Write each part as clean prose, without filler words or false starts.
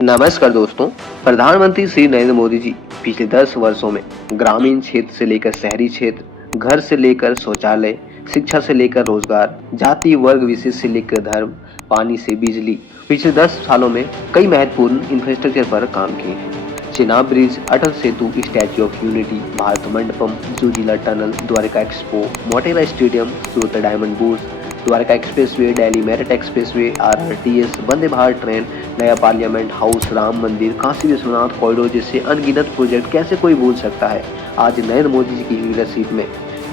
नमस्कार दोस्तों। प्रधानमंत्री श्री नरेंद्र मोदी जी पिछले 10 वर्षों में ग्रामीण क्षेत्र से लेकर शहरी क्षेत्र, घर से लेकर शौचालय, शिक्षा से लेकर रोजगार, जाति वर्ग विशेष से लेकर धर्म, पानी से बिजली, पिछले 10 सालों में कई महत्वपूर्ण इंफ्रास्ट्रक्चर पर काम किए हैं। Chenab bridge, Atal Setu, statue of unity, Bharat Mandapam, Zoji La tunnel, Dwarka expo, Motera stadium, Surat diamond Burj, Dwarka expressway, Delhi Meerut expressway, RRTS, Vande Bharat train, नया पार्लियामेंट हाउस, राम मंदिर, काशी विश्वनाथ कॉरिडोर जैसे अनगिनत प्रोजेक्ट कैसे कोई भूल सकता है। आज नरेंद्र मोदी जी की लीडरशिप में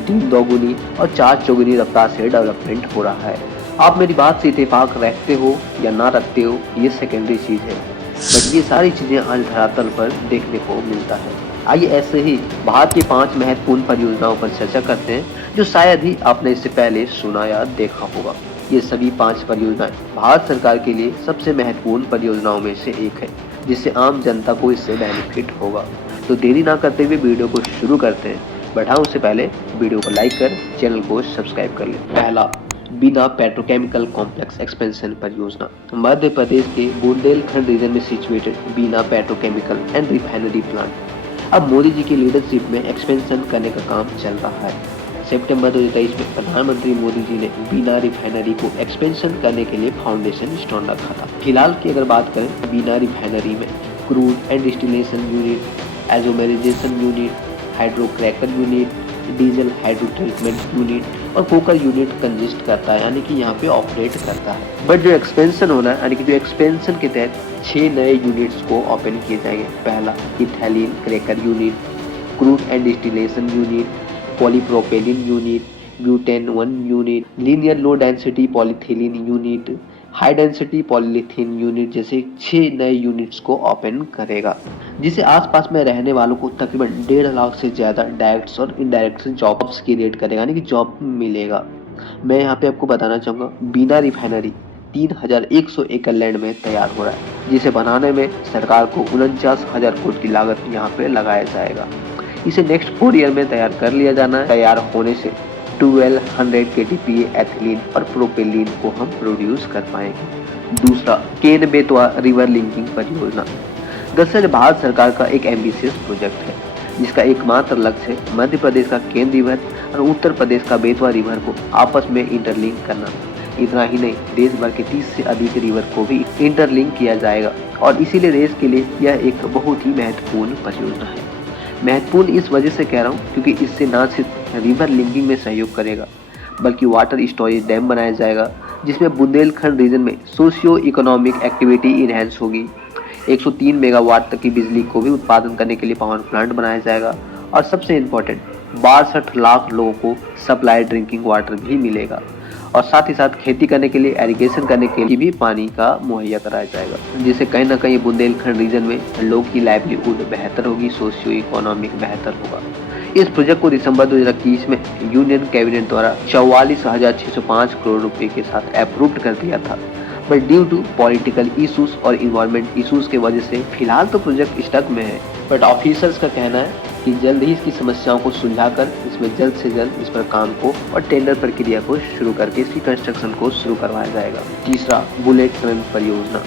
3 दोगुनी और 4 चौगुनी रफ्तार से डेवलपमेंट हो रहा है। आप मेरी बात से इत्तेफाक रखते हो या ना रखते हो, ये सेकेंडरी चीज है, बट ये सारी चीजें आज धरातल पर देखने को मिलता है। आइए ऐसे ही भारत की 5 महत्वपूर्ण परियोजनाओं पर चर्चा करते हैं जो शायद ही आपने इससे पहले सुना या देखा होगा। ये सभी 5 परियोजनाएं भारत सरकार के लिए सबसे महत्वपूर्ण परियोजनाओं में से एक है, जिससे आम जनता को इससे बेनिफिट होगा। तो देरी ना करते हुए वीडियो को शुरू करते हैं। बढ़ा उससे पहले वीडियो को लाइक कर चैनल को सब्सक्राइब कर ले। पहला, बीना पेट्रोकेमिकल कॉम्प्लेक्स एक्सपेंशन परियोजना। मध्य प्रदेश के बुंदेलखंड रीजन में situated Bina petrochemical and refinery plant अब मोदी जी की लीडरशिप में एक्सपेंशन करने का काम चल रहा है। सितंबर 2023 में प्रधानमंत्री मोदी जी ने बीना रिफाइनरी को एक्सपेंशन करने के लिए फाउंडेशन स्टोन रखा था। फिलहाल की अगर बात करें, बीना रिफाइनरी में crude and distillation unit, isomerisation unit, hydrocracker unit, diesel hydro treatment unit और कोकर यूनिट कंजिस्ट करता है, यानी कि यहाँ पे ऑपरेट करता है। बट जो एक्सपेंशन होना है, यानी कि जो एक्सपेंशन के तहत 6 नए यूनिट्स को ओपन किए जाएंगे। पहला, ethylene cracker unit, crude and distillation unit, polypropylene unit, butane 1 unit, linear low density polyethylene unit, high density polyethylene unit जैसे 6 नए यूनिट्स को ओपन करेगा, जिससे आसपास में रहने वालों को तकरीबन 1.5 लाख से ज्यादा डायरेक्ट और इनडायरेक्ट जॉब्स क्रिएट करेगा, यानी कि जॉब मिलेगा। मैं यहाँ पे आपको बताना चाहूँगा, बीना रिफाइनरी 3100 एकड़ लैंड में तैयार हो रहा है, जिसे बनाने में सरकार को 49,000 करोड़ की लागत यहाँ पे लगाया जाएगा। इसे नेक्स्ट 4 ईयर में तैयार कर लिया जाना है। तैयार होने से 1200 KTPA एथिलीन और प्रोपेलिन को हम प्रोड्यूस कर पाएंगे। दूसरा, केन बेतवा रिवर लिंकिंग परियोजना। दरअसल भारत सरकार का एक एम्बिशियस प्रोजेक्ट है, जिसका एकमात्र लक्ष्य है मध्य प्रदेश का केन रिवर और उत्तर प्रदेश का बेतवा रिवर को आपस में इंटरलिंक करना। इतना ही नहीं, देश भर के 30 से अधिक रिवर को भी इंटरलिंक किया जाएगा और इसीलिए देश के लिए यह एक बहुत ही महत्वपूर्ण परियोजना है। महत्वपूर्ण इस वजह से कह रहा हूँ क्योंकि इससे न सिर्फ रिवर लिंकिंग में सहयोग करेगा, बल्कि वाटर स्टोरेज डैम बनाया जाएगा, जिसमें बुंदेलखंड रीजन में सोशियो इकोनॉमिक एक्टिविटी इनहेंस होगी। 103 मेगावाट तक की बिजली को भी उत्पादन करने के लिए पावर प्लांट बनाया जाएगा और सबसे इम्पोर्टेंट 62 लाख लोगों को सप्लाई ड्रिंकिंग वाटर भी मिलेगा और साथ ही साथ खेती करने के लिए, एरिगेशन करने के लिए भी पानी का मुहैया कराया जाएगा, जिससे कहीं ना कहीं बुंदेलखंड रीजन में लोग की लाइवलीहुड बेहतर होगी, सोशियो इकोनॉमिक बेहतर होगा। इस प्रोजेक्ट को दिसंबर 2021 में यूनियन कैबिनेट द्वारा 44,605 करोड़ रुपए के साथ अप्रूव्ड कर दिया था, but due to political issues और इन्वायरमेंट इशूज के वजह से फिलहाल तो प्रोजेक्ट स्टक में है। बट ऑफिसर्स का कहना है कि जल्द ही इसकी समस्याओं को सुलझाकर इसमें जल्द से जल्द इस पर काम को और टेंडर प्रक्रिया को शुरू करके इसकी कंस्ट्रक्शन को शुरू करवाया जाएगा। तीसरा, बुलेट ट्रेन परियोजना।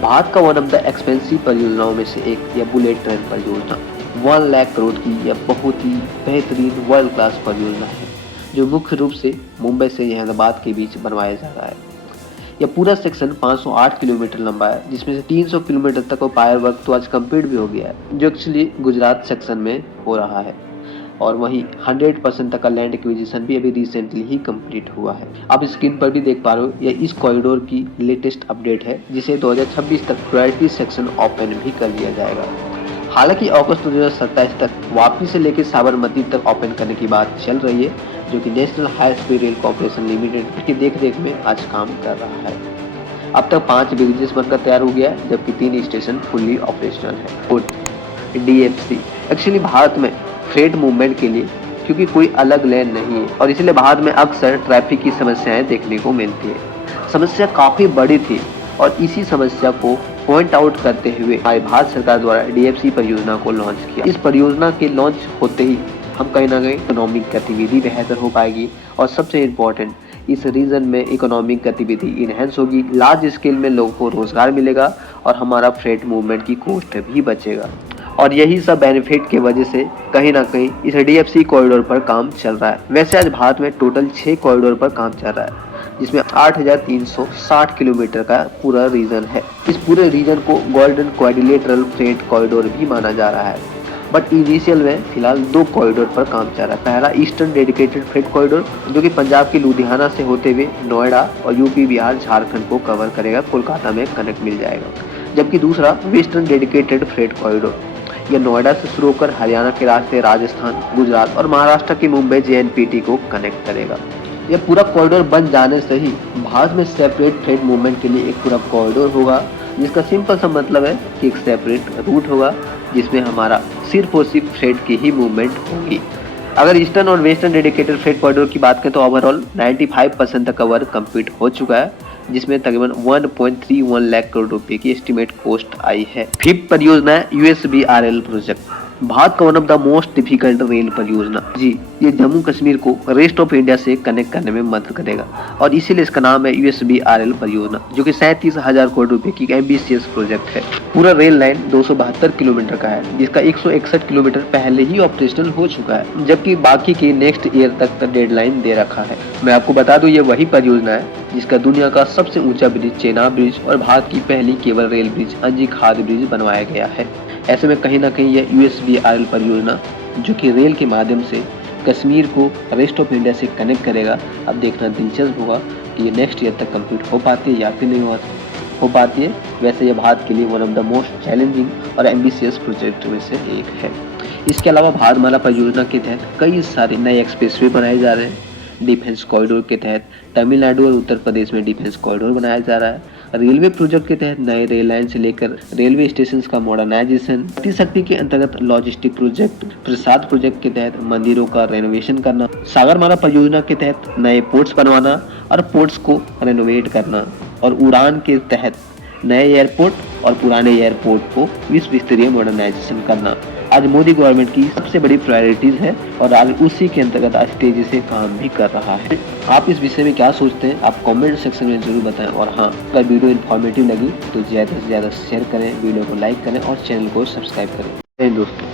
भारत का वन ऑफ द एक्सपेंसिव परियोजनाओं में से एक यह बुलेट ट्रेन परियोजना 1 लाख करोड़ की यह बहुत ही बेहतरीन वर्ल्ड क्लास परियोजना है, जो मुख्य रूप से मुंबई से अहमदाबाद के बीच बनवाया जा रहा है। यह पूरा सेक्शन 508 किलोमीटर लंबा है, जिसमें से 300 किलोमीटर तक पायर वर्क तो आज कंप्लीट भी हो गया है, जो एक्चुअली गुजरात सेक्शन में हो रहा है, और वहीं 100% तक का लैंड एक्विजिशन भी अभी रिसेंटली ही कंप्लीट हुआ है। आप स्क्रीन पर भी देख पा रहे हो, यह इस कॉरिडोर की लेटेस्ट अपडेट है, जिसे 2026 तक प्रायोरिटी सेक्शन ओपन भी कर लिया जाएगा। हालांकि अगस्त 2027 तक वापी से लेकर साबरमती तक ओपन करने की बात चल रही है, जो कि national high speed rail corporation limited की देखरेख में आज काम कर रहा है। अब तक 5 ब्रिजेस बनकर तैयार हो गया है, जबकि 3 स्टेशन फुल्ली ऑपरेशनल है। पोर्ट DFC एक्चुअली भारत में फ्रेट मूवमेंट के लिए, क्योंकि कोई अलग लेन नहीं है और इसलिए भारत में अक्सर ट्रैफिक की समस्याएं देखने को मिलती है। समस्या काफी बड़ी थी और इसी समस्या को पॉइंट आउट करते हुए भारत सरकार द्वारा DFC परियोजना को लॉन्च किया। इस परियोजना के लॉन्च होते ही हम कहीं ना कहीं इकोनॉमिक गतिविधि बेहतर हो पाएगी और सबसे इम्पोर्टेंट, इस रीजन में इकोनॉमिक गतिविधि इनहेंस होगी, लार्ज स्केल में लोगों को रोजगार मिलेगा और हमारा फ्रेट मूवमेंट की कॉस्ट भी बचेगा। और यही सब बेनिफिट की वजह से कहीं ना कहीं इस DFC कॉरिडोर पर काम चल रहा है। वैसे आज भारत में टोटल 6 कॉरिडोर पर काम चल रहा है, जिसमें 8,360 किलोमीटर का पूरा रीजन है। इस पूरे रीजन को गोल्डन क्वाड्रिलेटरल फ्रेट कॉरिडोर भी माना जा रहा है। बट इनिशियल में फिलहाल 2 कॉरिडोर पर काम चल रहा है। पहला ईस्टर्न डेडिकेटेड फ्रेट कॉरिडोर, जो कि पंजाब की लुधियाना से होते हुए नोएडा और यूपी, बिहार, झारखंड को कवर करेगा, कोलकाता में कनेक्ट मिल जाएगा। जबकि दूसरा वेस्टर्न डेडिकेटेड फ्रेट कॉरिडोर, यह नोएडा से शुरू होकर हरियाणा के रास्ते राजस्थान, गुजरात और महाराष्ट्र की मुंबई JNPT को कनेक्ट करेगा। यह पूरा कॉरिडोर बन जाने से ही भारत में सेपरेट फ्रेट मूवमेंट के लिए एक पूरा कॉरिडोर होगा, जिसका सिंपल सा मतलब है कि एक सेपरेट रूट होगा, जिसमें हमारा सिर्फ और सिर्फ फ्रेट की ही मूवमेंट होगी। अगर ईस्टर्न और वेस्टर्न डेडिकेटेड फ्रेट कॉरिडोर की बात करें तो ओवरऑल 95% तक का वर्क कंप्लीट हो चुका है, जिसमें तकरीबन 1.31 लाख करोड़ रुपए की एस्टिमेट कॉस्ट आई है। 5th परियोजना है USBRL प्रोजेक्ट, भारत का one of the most difficult rail परियोजना। जी, ये जम्मू कश्मीर को रेस्ट ऑफ इंडिया से कनेक्ट करने में मदद करेगा और इसीलिए इसका नाम है USBRL परियोजना, जो कि 37,000 करोड़ रुपए की एम्बिशियस प्रोजेक्ट है। पूरा रेल लाइन 272 किलोमीटर का है, जिसका 161 किलोमीटर पहले ही ऑपरेशनल हो चुका है, जबकि बाकी की नेक्स्ट ईयर तक का डेडलाइन दे रखा है। मैं आपको बता दूं, ये वही परियोजना है जिसका दुनिया का सबसे ऊंचा ब्रिज चेनाब ब्रिज और भारत की पहली केबल रेल ब्रिज अंजी खाद ब्रिज बनवाया गया है। ऐसे में कहीं ना कहीं यह USBRL परियोजना, जो कि रेल के माध्यम से कश्मीर को रेस्ट ऑफ इंडिया से कनेक्ट करेगा, अब देखना दिलचस्प होगा कि ये नेक्स्ट ईयर तक कंप्लीट हो पाती है या फिर नहीं हो पाती है। वैसे यह भारत के लिए one of the most challenging और एम्बिशियस प्रोजेक्ट में से एक है। इसके अलावा भारतमाला परियोजना के तहत कई सारे नए एक्सप्रेसवे बनाए जा रहे हैं। डिफेंस कॉरिडोर के तहत तमिलनाडु और उत्तर प्रदेश में डिफेंस कॉरिडोर बनाया जा रहा है। रेलवे प्रोजेक्ट के तहत नए रेल लाइन से लेकर रेलवे स्टेशन का मॉडर्नाइजेशन, शक्ति के अंतर्गत लॉजिस्टिक प्रोजेक्ट, प्रसाद प्रोजेक्ट के तहत मंदिरों का रेनोवेशन करना, सागरमाला परियोजना के तहत नए पोर्ट्स बनवाना और पोर्ट्स को रेनोवेट करना, और उड़ान के तहत नए एयरपोर्ट और पुराने एयरपोर्ट को विश्व स्तरीय मॉडर्नाइजेशन करना आज मोदी गवर्नमेंट की सबसे बड़ी प्रायोरिटीज है और आज उसी के अंतर्गत आज तेजी से काम भी कर रहा है। आप इस विषय में क्या सोचते हैं, आप कमेंट सेक्शन में जरूर बताएं। और हाँ, अगर वीडियो इन्फॉर्मेटिव लगी तो ज़्यादा से ज़्यादा शेयर करें, वीडियो को लाइक करें और चैनल को सब्सक्राइब करें। दोस्तों।